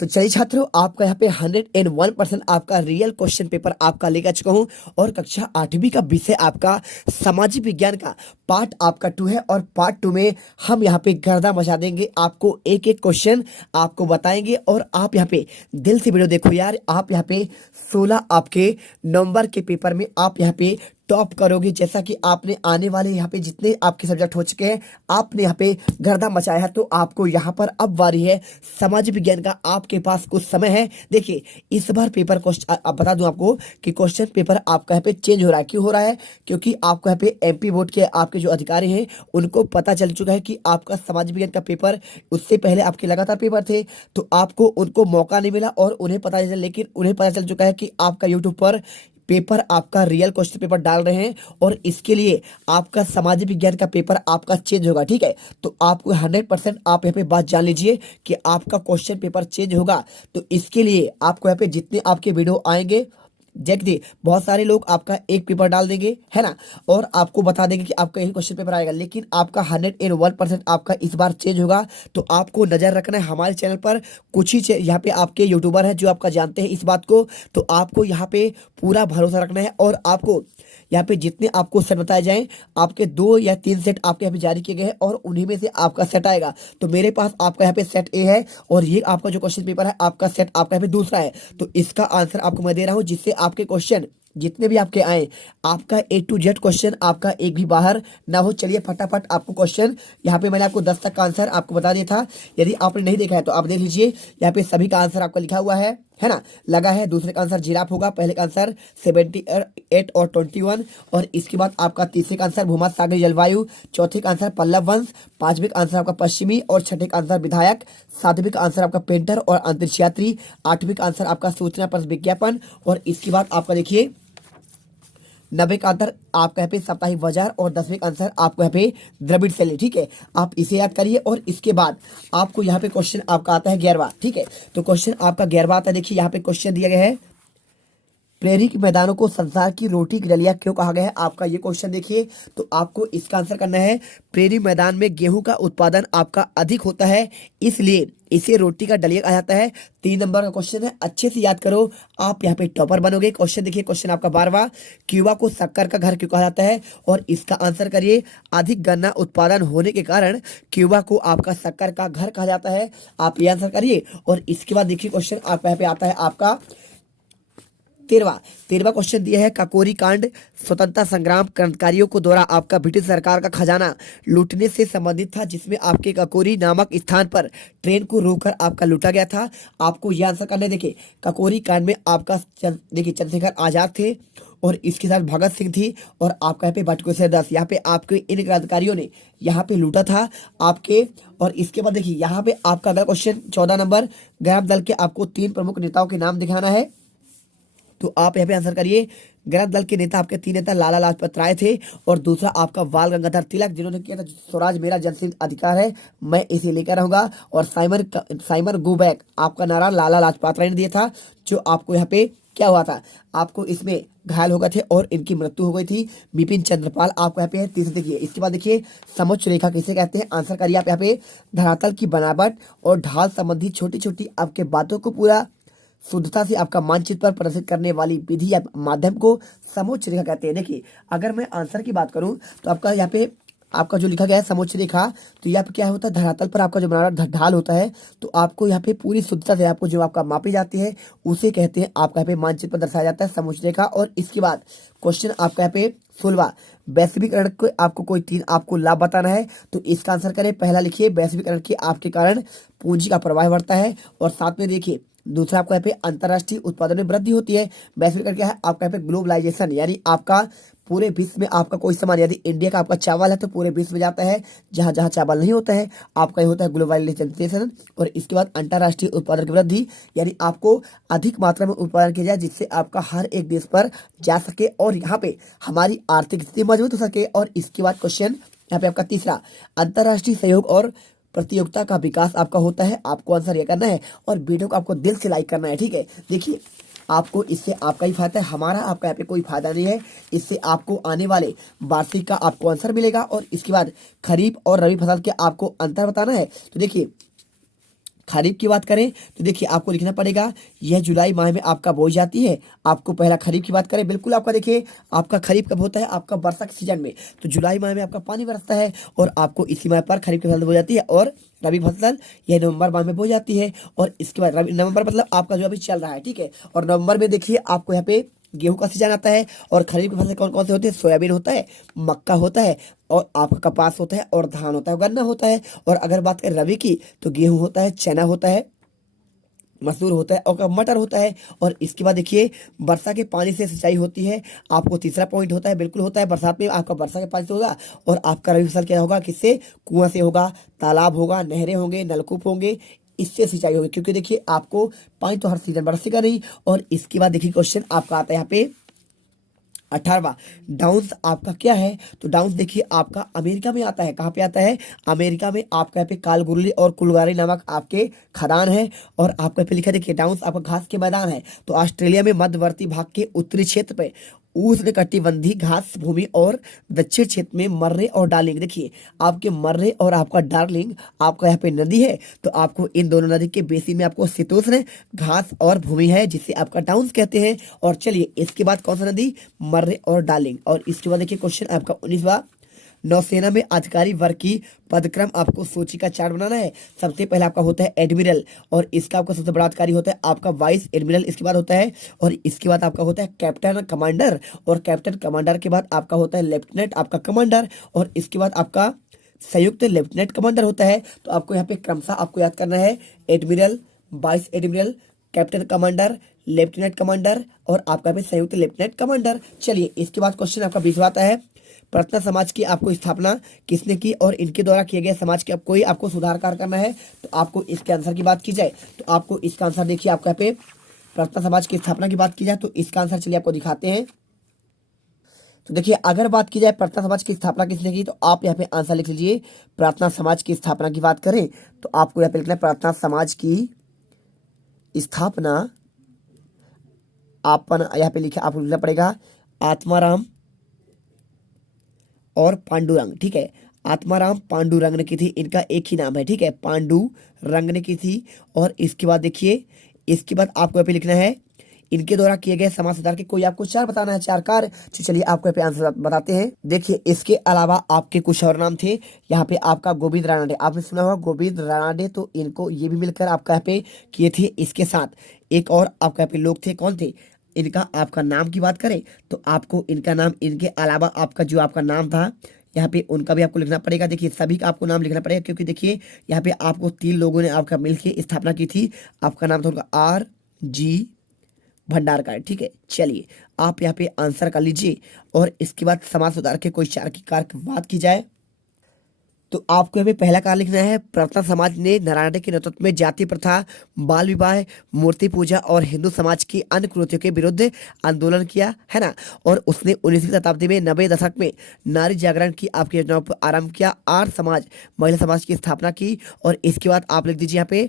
तो चलिए छात्रों, आपका यहाँ पे 101% आपका रियल क्वेश्चन पेपर आपका लेकर चुका हूँ। और कक्षा 8वीं का विषय आपका सामाजिक विज्ञान का पार्ट आपका 2 है। और पार्ट 2 में हम यहाँ पे गर्दा मचा देंगे, आपको एक एक क्वेश्चन आपको बताएंगे। और आप यहाँ पे दिल से वीडियो देखो यार, आप यहाँ पे 16 आपके नवंबर के पेपर में आप यहाँ पे टॉप करोगे। जैसा कि आपने आने वाले यहाँ पे जितने आपके सब्जेक्ट हो चुके हैं, आपने यहाँ पे गर्दा मचाया है, तो आपको यहाँ पर अब बारी है समाज विज्ञान का। आपके पास कुछ समय है। देखिए, इस बार पेपर क्वेश्चन अब बता दूं आपको कि क्वेश्चन पेपर आपका यहाँ पे चेंज हो रहा है। क्यों हो रहा है? क्योंकि आपको यहाँ पे एमपी बोर्ड के आपके जो अधिकारी हैं उनको पता चल चुका है कि आपका समाज विज्ञान का पेपर, उससे पहले आपके लगातार पेपर थे, तो आपको उनको मौका नहीं मिला और उन्हें पता चल, लेकिन उन्हें पता चल चुका है कि आपका यूट्यूब पर पेपर आपका रियल क्वेश्चन पेपर डाल रहे हैं। और इसके लिए आपका सामाजिक विज्ञान का पेपर आपका चेंज होगा। ठीक है, तो आपको 100% आप यहाँ पे बात जान लीजिए कि आपका क्वेश्चन पेपर चेंज होगा। तो इसके लिए आपको यहाँ पे जितने आपके वीडियो आएंगे, देखिए बहुत सारे लोग आपका एक पेपर डाल देंगे, है ना, और आपको बता देंगे कि आपका यही क्वेश्चन पेपर आएगा, लेकिन आपका 101% आपका इस बार चेंज होगा। तो आपको नजर रखना है हमारे चैनल पर। कुछ ही यहाँ पे आपके यूट्यूबर हैं जो आपका जानते हैं इस बात को, तो आपको यहाँ पे पूरा भरोसा रखना है। और आपको यहाँ पे जितने आपको सेट बताए जाएं, आपके 2 या 3 सेट आपके यहाँ पे जारी किए गए हैं और उन्हीं में से आपका सेट आएगा। तो मेरे पास आपका यहाँ पे सेट ए है और ये आपका जो क्वेश्चन पेपर है आपका सेट आपका यहाँ पे दूसरा है। तो इसका आंसर आपको मैं दे रहा हूँ, जिससे आपके क्वेश्चन जितने भी आपके आए, आपका A to Z क्वेश्चन आपका एक भी बाहर ना हो। चलिए फटाफट आपको क्वेश्चन, यहाँ पे मैंने आपको 10 तक का आंसर आपको बता दिया था। यदि आपने नहीं देखा है तो आप देख लीजिए, यहाँ पे सभी का आंसर आपका लिखा हुआ है ना, लगा है। दूसरे का आंसर जिराफ होगा, पहले का आंसर 78 और 21, और इसके बाद आपका तीसरे का आंसर भूमध्यसागरीय जलवायु, चौथे का आंसर पल्लव वंश, पांचवें का आंसर आपका पश्चिमी, और छठे का आंसर विधायक, सातवें का आंसर आपका पेंटर और अंतरिक्ष यात्री, आठवें का आंसर आपका सूचना पर विज्ञापन, और इसके बाद आपका देखिए 90 का आंसर आपका यहाँ पे साप्ताहिक बाजार, और 10वें का आंसर आपको यहाँ पे द्रविड़ शैली। ठीक है, आप इसे याद करिए। और इसके बाद आपको यहाँ पे क्वेश्चन आपका आता है 11वां। ठीक है, तो क्वेश्चन आपका 11वां आता है। देखिए यहाँ पे क्वेश्चन दिया गया है, प्रेरी के मैदानों को संसार की रोटी की डलिया क्यों कहा गया है? आपका ये क्वेश्चन देखिए, तो आपको इसका आंसर करना है, प्रेरी मैदान में गेहूं का उत्पादन आपका अधिक होता है, इसलिए इसे रोटी का डलिया कहा जाता है। 3 नंबर का क्वेश्चन है, अच्छे से याद करो, आप यहाँ पे टॉपर बनोगे। क्वेश्चन देखिए, क्वेश्चन आपका 12वां, क्यूबा को शक्कर का घर क्यों कहा जाता है? और इसका आंसर करिए, अधिक गन्ना उत्पादन होने के कारण क्यूबा को आपका शक्कर का घर कहा जाता है। आप ये आंसर करिए। और इसके बाद देखिए क्वेश्चन आपका यहाँ पे आता है आपका 13वां क्वेश्चन दिया है, काकोरी कांड स्वतंत्रता संग्राम क्रांतिकारियों को द्वारा आपका ब्रिटिश सरकार का खजाना लूटने से संबंधित था, जिसमें आपके काकोरी नामक स्थान पर ट्रेन को रोककर आपका लूटा गया था। आपको यह आंसर करना है। देखिए, काकोरी कांड में आपका देखिए चंद्रशेखर आजाद थे, और इसके साथ भगत सिंह थी, और आपका यहाँ पे बटुकेश्वर दास, यहाँ पे आपके इन क्रांतिकारियों ने यहाँ पे लूटा था आपके। और इसके बाद देखिए यहाँ पे आपका अगला क्वेश्चन 14 नंबर, ग्राम दल के आपको 3 प्रमुख नेताओं के नाम दिखाना है। तो आप यहाँ पे आंसर करिए। गणतंत्र दल के नेता आपके 3 नेता लाला लाजपत राय थे, और दूसरा आपका बाल गंगाधर तिलक, जिन्होंने किया था स्वराज मेरा जनसिद्ध अधिकार है, मैं इसे लेकर रहूंगा। और साइमन गो बैक आपका नारा लाला लाजपत राय ने दिया था, जो आपको यहाँ पे क्या हुआ था, आपको इसमें घायल हो गए थे और इनकी मृत्यु हो गई थी। बिपिन चंद्रपाल आपको यहाँ पे है। तीसरे देखिए, इसके बाद देखिए समुच्च रेखा किसे कहते हैं? आंसर करिए आप यहाँ पे, धरातल की बनावट और ढाल संबंधी छोटी छोटी आपके बातों को पूरा शुद्धता से आपका मानचित्र पर प्रदर्शित करने वाली विधि या माध्यम को समुच्च रेखा कहते हैं। देखिए, अगर मैं आंसर की बात करूं तो आपका यहाँ पे आपका जो लिखा गया है समुच्च रेखा, तो यहाँ पे क्या होता है, धरातल पर आपका जो बनावट ढाल होता है, तो आपको यहाँ पे पूरी शुद्धता से आपको जो आपका मापी जाती है उसे कहते हैं, आपका यहाँ पे मानचित्र पर दर्शाया जाता है समुच्च रेखा। और इसके बाद क्वेश्चन आपका यहाँ पे 16वां, वैश्वीकरण को आपको कोई 3 आपको लाभ बताना है। तो इसका आंसर करें। पहला लिखिए, वैश्वीकरण के आपके कारण पूंजी का प्रवाह बढ़ता है, और साथ में देखिए दूसरा आपको यहाँ पे अंतर्राष्ट्रीय उत्पादन में वृद्धि होती है। वैश्वीकरण क्या है? आपका यहाँ पे ग्लोबलाइजेशन, यानी आपका पूरे विश्व में आपका कोई सामान, यदि इंडिया का आपका चावल है तो पूरे विश्व में जाता है, जहां जहां चावल नहीं होता है आपका ये होता है ग्लोबलाइजेशन। और इसके बाद अंतर्राष्ट्रीय उत्पादन की वृद्धि, यानी आपको अधिक मात्रा में उत्पादन किया जाए, जिससे आपका हर एक देश पर जा सके और यहाँ पे हमारी आर्थिक स्थिति मजबूत हो सके। और इसके बाद क्वेश्चन यहाँ पे आपका तीसरा, अंतर्राष्ट्रीय सहयोग और प्रतियोगिता का विकास आपका होता है। आपको आंसर ये करना है, और वीडियो को आपको दिल से लाइक करना है। ठीक है, देखिए आपको इससे आपका ही फायदा है, हमारा आपका यहाँ पे कोई फायदा नहीं है। इससे आपको आने वाले वार्षिक का आपको आंसर मिलेगा। और इसके बाद खरीफ और रबी फसल के आपको अंतर बताना है। तो देखिए, खरीफ की बात करें तो देखिए आपको लिखना पड़ेगा यह जुलाई माह में आपका बोई जाती है। आपको पहला खरीफ की बात करें, बिल्कुल आपका देखिए आपका खरीफ कब होता है, आपका वर्षा के सीजन में, तो जुलाई माह में आपका पानी बरसता है और आपको इसी माह पर खरीफ की फसल बोई जाती है। और रबी फसल यह नवंबर माह में बोई जाती है और इसके बाद रबी नवंबर मतलब आपका जो अभी चल रहा है, ठीक है। और नवंबर में देखिए आपको यहाँ पे गेहूं का सीजन आता है और खरीफ की फसल कौन कौन से होते हैं, सोयाबीन होता है, मक्का होता है और आपका कपास होता है और धान होता है, गन्ना होता है। और अगर बात करें रबी की तो गेहूं होता है, चना होता है, मसूर होता है और मटर होता है। और इसके बाद देखिए वर्षा के पानी से सिंचाई होती है। आपको तीसरा पॉइंट होता है, बिल्कुल होता है, बरसात में आपका वर्षा के पानी से होगा। और आपका रबी फसल क्या होगा, किससे, कुआं से होगा, तालाब होगा, नहरें होंगे, नलकूप होंगे, इससे सिंचाई होगी। क्योंकि देखिए आपको पानी तो हर सीजन बरसेगा नहीं। और इसके बाद देखिए क्वेश्चन आपका आता है यहाँ पे 18वां, डाउन्स आपका क्या है, तो डाउन्स देखिए आपका अमेरिका में आता है। कहाँ पे आता है, अमेरिका में। आपका यहाँ पे कालगुरली और कुलगारी नामक आपके खदान है। और आपका पे लिखा देखिए डाउन्स आपका घास के मैदान है। तो ऑस्ट्रेलिया में मध्यवर्ती भाग के उत्तरी क्षेत्र पे उष्णकटिबंधीय घास भूमि और दक्षिण क्षेत्र में मर्रे और डार्लिंग। देखिए आपके मर्रे और आपका डार्लिंग आपका यहाँ पे नदी है, तो आपको इन दोनों नदी के बेसिन में आपको शीतोष्ण घास और भूमि है जिसे आपका डाउन्स कहते हैं। और चलिए इसके बाद कौन सा नदी, मर्रे और डार्लिंग। और इसके बाद देखिए क्वेश्चन आपका 19वां, नौसेना में अधिकारी वर्ग की पदक्रम आपको सूची का चार्ट बनाना है। सबसे पहले आपका होता है एडमिरल और इसका आपका सबसे बड़ा अधिकारी होता है आपका वाइस एडमिरल, इसके बाद होता है। और इसके बाद आपका होता है कैप्टन कमांडर और कैप्टन कमांडर के बाद आपका होता है लेफ्टिनेंट आपका कमांडर और इसके बाद आपका संयुक्त लेफ्टिनेंट कमांडर होता है। तो आपको यहाँ पे क्रमशः आपको याद करना है admiral, vice admiral, captain commander, lieutenant commander और आपका भी संयुक्त लेफ्टिनेंट कमांडर। चलिए इसके बाद क्वेश्चन आपका 20वां आता है, प्रार्थना समाज की आपको स्थापना किसने की और इनके द्वारा किए गए समाज के कोई आपको सुधार कार्य करना है। तो आपको इसके आंसर की बात की जाए तो आपको इसका आंसर देखिए आपका यहाँ पे प्रार्थना समाज की स्थापना की बात की जाए तो इसका आंसर चलिए आपको दिखाते हैं। तो देखिए अगर बात की जाए प्रार्थना समाज की स्थापना किसने की तो आप यहाँ पे आंसर लिख लीजिए। प्रार्थना समाज की स्थापना की बात करें तो आपको यहाँ पे लिखना है प्रार्थना समाज की स्थापना, आप यहाँ पे लिखा आपको लिखना पड़ेगा आत्माराम और पांडुरंग, ठीक है। आत्माराम पांडुरंग ने की थी, इनका एक ही नाम है, ठीक है, पांडुरंग ने की थी। और इसके बाद देखिए इसके बाद आपको यहाँ पे लिखना है इनके द्वारा किए गए समाज सुधार के कोई आपको चार बताना है, चार कार्य। तो चलिए आपको यहाँ पे आंसर बताते हैं। देखिए इसके अलावा आपके कुछ और नाम थे। यहाँ पे आपका गोविंद रानाडे, आपने सुना होगा गोविंद रानाडे, तो इनको ये भी मिलकर आपका यहाँ पे किए थे। इसके साथ एक और आपका यहाँ पे लोग थे, कौन थे, इनका आपका नाम की बात करें तो आपको इनका नाम, इनके अलावा आपका जो आपका नाम था यहाँ पे उनका भी आपको लिखना पड़ेगा। देखिए सभी का आपको नाम लिखना पड़ेगा क्योंकि देखिए यहाँ पे आपको 3 लोगों ने आपका मिलकर स्थापना की थी। आपका नाम था उनका RG भंडारकर, ठीक है। चलिए आप यहाँ पे आंसर कर लीजिए। और इसके बाद समाज सुधार के कोई चार की कार्य की बात की जाए तो आपको यहाँ पे पहला कार्य लिखना है, प्रार्थना समाज ने नारायण के नेतृत्व में जाति प्रथा, बाल विवाह, मूर्ति पूजा और हिंदू समाज की अन्य कुरीतियों के विरुद्ध आंदोलन किया है ना। और उसने 19वीं शताब्दी में 90 दशक में नारी जागरण की आपकी योजनाओं पर आरंभ किया, आर्य समाज, महिला समाज की स्थापना की। और इसके बाद आप लिख दीजिए यहाँ पे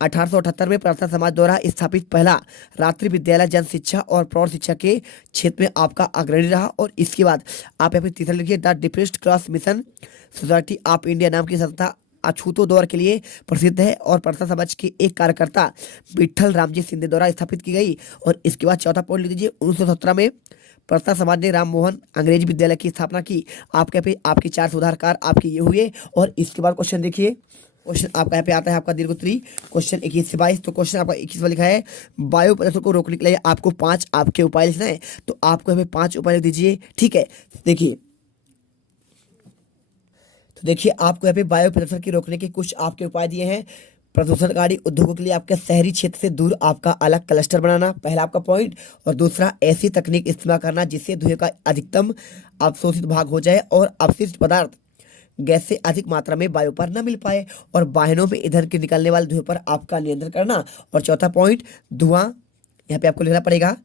1878 में प्रार्थना समाज द्वारा स्थापित पहला रात्रि विद्यालय जन शिक्षा और प्रौढ़ शिक्षा के क्षेत्र में आपका अग्रणी रहा। और इसके बाद आप यहाँ पे तीसरा लिखिए, the depressed class mission society of India नाम की संस्था अछूतों दौर के लिए प्रसिद्ध है और प्रार्थना समाज के एक कार्यकर्ता विठल रामजी सिंधे द्वारा स्थापित की गई। और इसके बाद चौथा पॉइंट लिख दीजिए, 1917 में प्रार्थना समाज ने राम मोहन अंग्रेजी विद्यालय की स्थापना की। आपके यहाँ पे आपके 4 सुधारकार आपके ये हुए। और इसके बाद क्वेश्चन देखिए, क्वेश्चन आपका यहाँ पे आता है आपका दीर्घोत्तरी क्वेश्चन 21 से 22। तो क्वेश्चन आपका 21 में लिखा है, वायु प्रदूषण को रोकने के लिए आपको 5 आपके उपाय लिखना है। तो आपको यहाँ पे 5 उपाय लिख दीजिए, ठीक है। देखिए तो देखिए आपको यहाँ पे वायु प्रदूषण की रोकने के कुछ आपके उपाय दिए हैं। प्रदूषणकारी उद्योगों के लिए आपके शहरी क्षेत्र से दूर आपका अलग क्लस्टर बनाना, पहला आपका पॉइंट। और दूसरा ऐसी तकनीक इस्तेमाल करना जिससे धुएं का अधिकतम अवशोषित भाग हो जाए और अपशिष्ट पदार्थ गैस से अधिक मात्रा में वायु पर न मिल पाए। और वाहनों में ईंधन के निकलने वाले धुएं पर आपका नियंत्रण करना। और चौथा पॉइंट, धुआं, यहाँ पे आपको लिखना पड़ेगा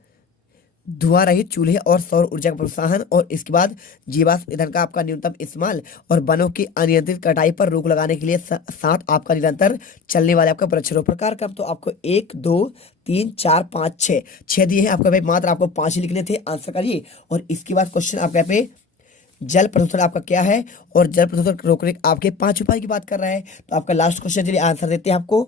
धुआं रहित चूल्हे और सौर ऊर्जा का प्रोत्साहन। और इसके बाद जीवाश्म ईंधन का आपका न्यूनतम इस्तेमाल और वनों की अनियंत्रित कटाई पर रोक लगाने के लिए साथ आपका निरंतर चलने वाले आपका वृक्षारोपण कार्यक्रम। तो आपको 1 2 3 4 5 6 दिए हैं आपका भाई, मात्र आपको 5 ही लिखने थे, आंसर करिए। और इसके बाद क्वेश्चन आपके यहाँ पे जल प्रदूषण आपका क्या है और जल प्रदूषण रोकने आपके 5 उपाय की बात कर रहा है। तो आपका लास्ट क्वेश्चन चलिए आंसर देते हैं आपको।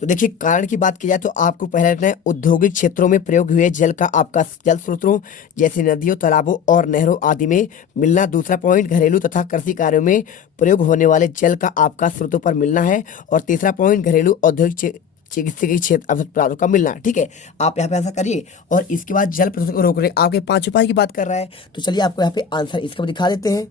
तो देखिए कारण की बात की जाए तो आपको पहले रखना है औद्योगिक क्षेत्रों में प्रयोग हुए जल का आपका जल स्रोतों जैसे नदियों तालाबों और नहरों आदि में मिलना। दूसरा पॉइंट घरेलू तथा कृषि कार्यों में प्रयोग होने वाले जल का आपका स्रोतों पर मिलना है। और तीसरा पॉइंट घरेलू औद्योगिक चिकित्सीय क्षेत्र अपराधों का मिलना। ठीक है, आप यहाँ पे ऐसा करिए। और इसके बाद जल प्रदूषण को रोकने आपके 5 उपाय की बात कर रहा है, तो चलिए आपको यहाँ पे आंसर इसका भी दिखा देते हैं।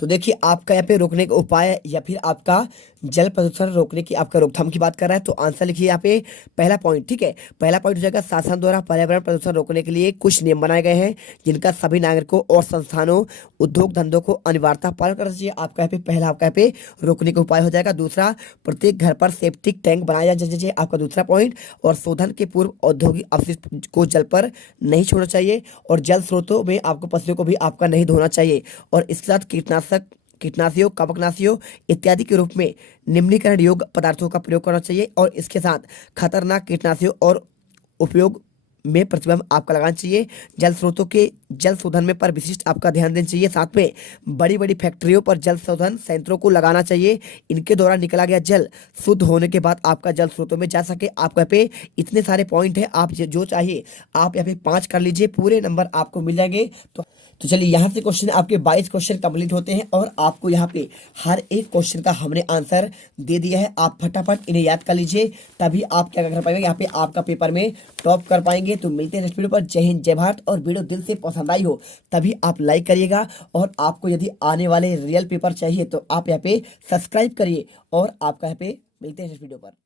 तो देखिए आपका यहाँ पे रोकने का उपाय या फिर आपका जल प्रदूषण रोकने की आपका रोकथाम की बात कर रहा है, तो आंसर लिखिए यहाँ पे पहला पॉइंट। ठीक है, पहला पॉइंट हो जाएगा शासन द्वारा पर्यावरण प्रदूषण रोकने के लिए कुछ नियम बनाए गए हैं जिनका सभी नागरिकों और संस्थानों उद्योग धंधों को अनिवार्यता पालन करना चाहिए। आपका यहाँ पे पहला आपका यहाँ पे रोकने का उपाय हो जाएगा। दूसरा, प्रत्येक घर पर सेप्टिक टैंक बनाया जाना चाहिए, आपका दूसरा पॉइंट। और शोधन के पूर्व औद्योगिक अपशिष्ट को जल पर नहीं छोड़ना चाहिए। और जल स्रोतों में आपको पशुओं को भी आपका नहीं धोना चाहिए। और इसके साथ कीटनाशियों कवकनाशियों इत्यादि के रूप में निम्नीकरण योग्य पदार्थों का प्रयोग करना चाहिए। और इसके साथ खतरनाक कीटनाशियों और उपयोग में प्रतिबंध आपका लगाना चाहिए। जल स्रोतों के जल शोधन में पर विशिष्ट आपका ध्यान देना चाहिए। साथ में बड़ी बड़ी फैक्ट्रियों पर जल शोधन संयंत्रों को लगाना चाहिए। इनके द्वारा निकला गया जल शुद्ध होने के बाद आपका जल स्रोतों में जा सके। आपका यहाँ पे इतने सारे पॉइंट है, आप जो चाहिए आप यहाँ पे 5 कर लीजिए, पूरे नंबर आपको मिल जाएंगे। तो चलिए यहाँ से क्वेश्चन आपके 22 क्वेश्चन कंप्लीट होते हैं और आपको यहाँ पे हर एक क्वेश्चन का हमने आंसर दे दिया है। आप फटाफट इन्हें याद कर लीजिए, तभी आप क्या कर पाएंगे, यहाँ पे आपका पेपर में टॉप कर पाएंगे। तो मिलते हैं नेक्स्ट वीडियो पर। जय हिंद जय भारत। और वीडियो दिल से पसंद आई हो तभी आप लाइक करिएगा। और आपको यदि आने वाले रियल पेपर चाहिए तो आप यहाँ पे सब्सक्राइब करिए। और आपका यहाँ पे मिलते हैं नेक्स्ट वीडियो पर।